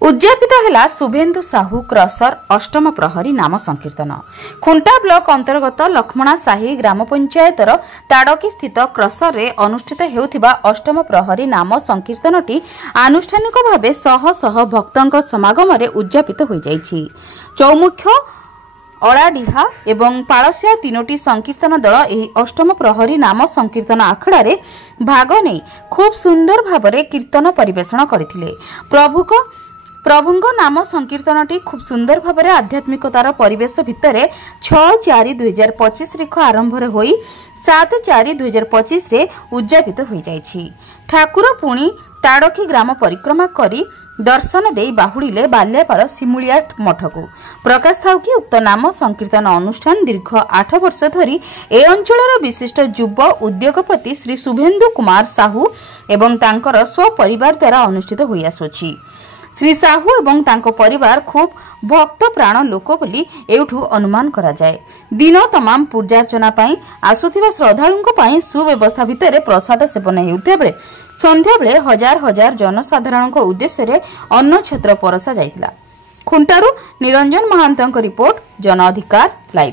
उद्यापित है शुभेन्दु साहू क्रसर अष्टम प्रहरी नाम संकीर्तन। खुंटा ब्लॉक अंतर्गत लक्ष्मणा साही ग्राम पंचायतर ताड़की स्थित क्रसर रे अनुष्ठित हेउथिबा अष्टम प्रहरी नाम संकीर्तनटी आनुष्ठानिक भावे शह शह भक्तों समागम रे उद्यापित हो जाइछि। चौमुख अड़ाडीहा एवं पालसिया तीनोटी संकीर्तन दल एही अष्टम प्रहरी नाम संकीर्तन आखड़ा रे भाग नै खूब सुंदर भावरे कीर्तन परिवेषण करथिले। प्रभुंक नाम संकीर्तनटी खूब सुंदर भावरे आध्यात्मिकतार परिवेश भितरे 6/4/2025 रेख आरंभ होई 7/4/2025 रे उद्यापित हो जाइछि। ठाकुर पुणी ताड़की ग्राम परिक्रमा करी दर्शन दे बाहुड़िले बाल्यापाड़ सिमुलिया मठकू। प्रकाश थाउ कि उक्त नाम संकीर्तन अनुष्ठान दीर्घ 8 वर्ष धरी ए अंचलर विशिष्ट युव उद्योगपति श्री शुभेन्दु कुमार साहू एवं तांकर स्वपरिवार द्वारा अनुष्ठित होई आसुछि। श्री साहू एवं तांको परिवार खूब भक्त प्राण लोक बोली एठू अनुमान करा जाए। दिन तमाम पूजार्चना पाई आसुथिबा श्रद्धालुंको पाई सुव्यवस्था भितरे प्रसाद सेवन हेउथिबा बेले संध्या बेले हजार हजार जनसाधारणक उद्देश्य रे अन्न छत्र परसा जाइतिला। खुंटारू निरंजन महांतक रिपोर्ट, जन अधिकार लाइव।